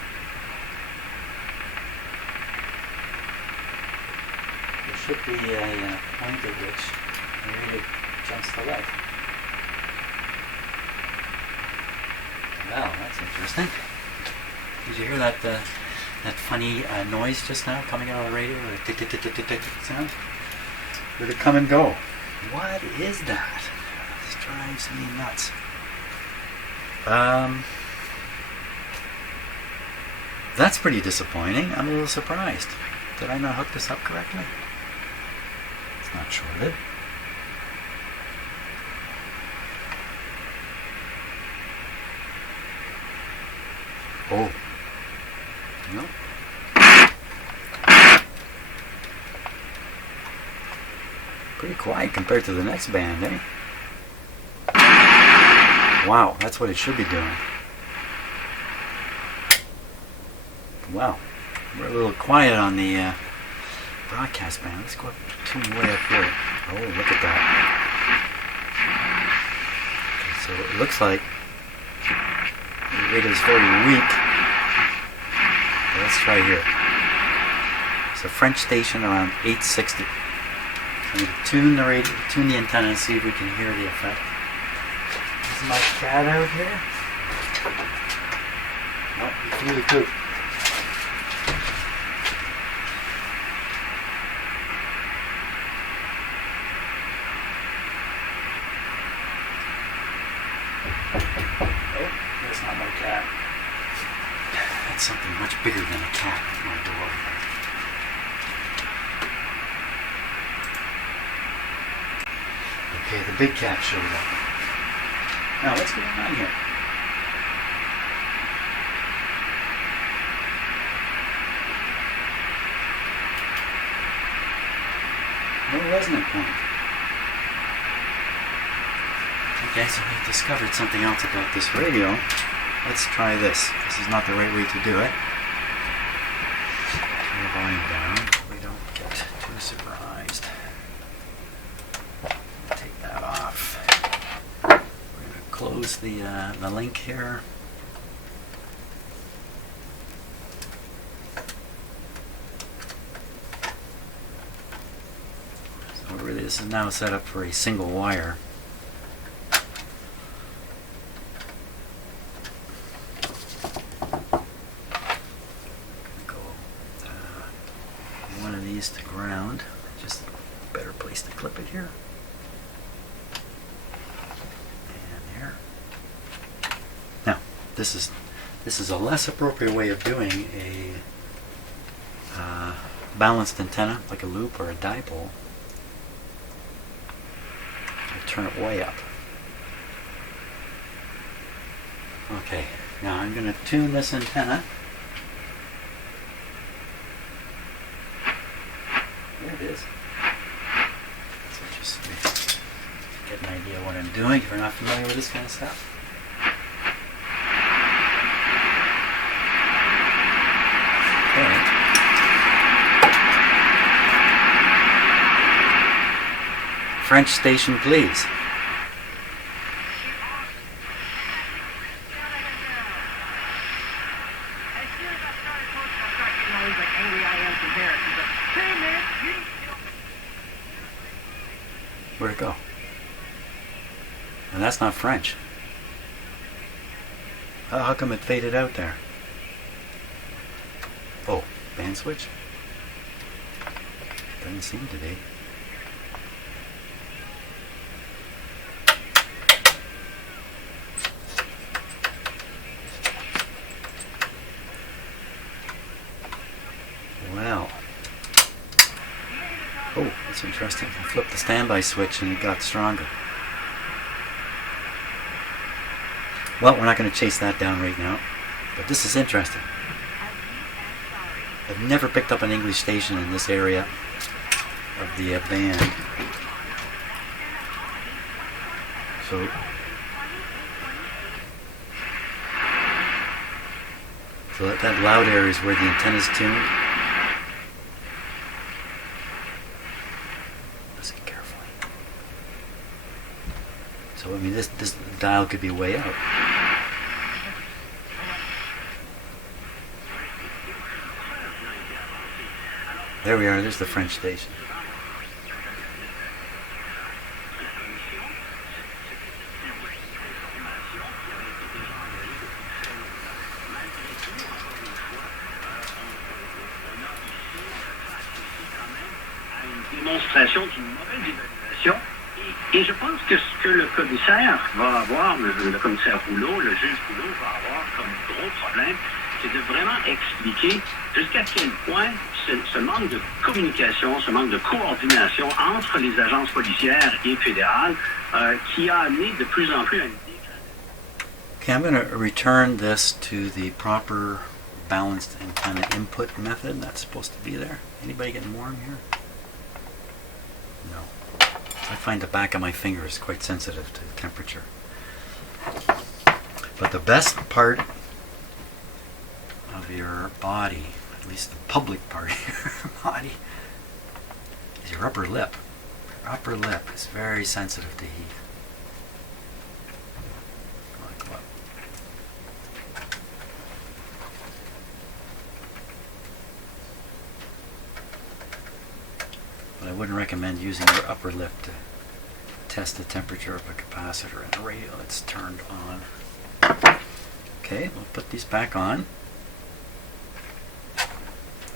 There should be a point at which the radio jumps to life. Well, that's interesting. Did you hear that that funny noise just now coming out of the radio? The tick tick tick tick tick tick sound? Did it come and go? What is that? This drives me nuts. That's pretty disappointing. I'm a little surprised. Did I not hook this up correctly? It's not shorted. Oh. No. Pretty quiet compared to the next band, eh? Wow, that's what it should be doing. Wow, we're a little quiet on the broadcast band. Let's go up, tune way up here. Oh, look at that. Okay, so it looks like the radio is very weak. Let's try here. It's a French station around 860. I'm going to tune the radio, tune the antenna and see if we can hear the effect. Is my cat out here? Nope, he flew the coop. That's not my cat. That's something much bigger than a cat at my door. Okay, the big cat showed up. Now, what's going on here? No resonant point. Okay, so we've discovered something else about this radio. Let's try this. This is not the right way to do it. Turn the volume down so we don't get too surprised. Take that off. We're going to close the link here. So really, this is now set up for a single wire. To ground, just a better place to clip it here, and there. Now, this is a less appropriate way of doing a balanced antenna, like a loop or a dipole. I'll turn it way up. Okay, now I'm going to tune this antenna. There it is. So just get an idea of what I'm doing if you're not familiar with this kind of stuff. Okay. French station, please. Where'd it go? And that's not French. How come it faded out there? Oh, band switch? Doesn't seem to be. Well. Oh, that's interesting. I flipped the standby switch and it got stronger. Well, we're not going to chase that down right now, but this is interesting. I've never picked up an English station in this area of the band. So that loud area is where the antenna is tuned. Listen carefully. So I mean, this dial could be way out. There we are. There's the French station. Démonstration d'une mauvaise évaluation. Et je pense que ce que le commissaire va avoir, le commissaire Rouleau, le juge Rouleau va avoir comme gros problème, c'est de vraiment expliquer jusqu'à quel point ce manque de communication, ce manque de coordination entre les agences policières et fédérales qui a amené de plus en plus à une Okay, I'm going to return this to the proper balanced antenna input method. That's supposed to be there. Anybody getting warm here? No. I find the back of my finger is quite sensitive to temperature. But the best part of your body, at least the public part of your body, is your upper lip. Your upper lip is very sensitive to heat. Like what? But I wouldn't recommend using your upper lip to test the temperature of a capacitor in a radio that's turned on. Okay, we'll put these back on.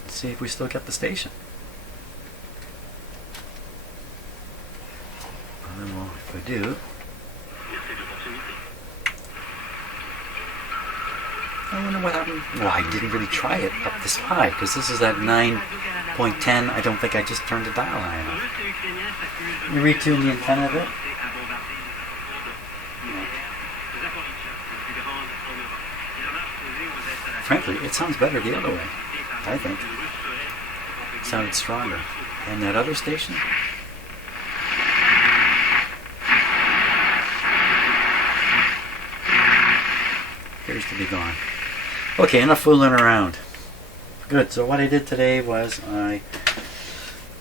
Let's see if we still get the station. And then we'll, if we do, I wonder what happened. Well, I didn't really try it up this high because this is at 9.10. I don't think I just turned the dial high enough. You retune the antenna a bit. Frankly, it sounds better the other way, I think. It sounded stronger. And that other station? Appears to be gone. Okay, enough fooling around. Good, so what I did today was I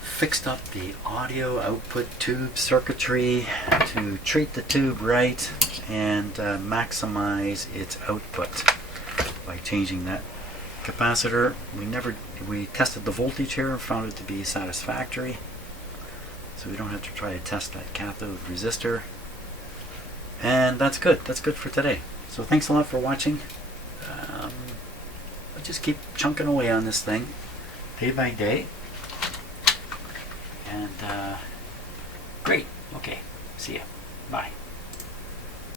fixed up the audio output tube circuitry to treat the tube right and maximize its output by changing that capacitor. We tested the voltage here and found it to be satisfactory, so we don't have to try to test that cathode resistor, and that's good for today. So thanks a lot for watching. I'll just keep chunking away on this thing day by day, and great. Okay, see ya. Bye.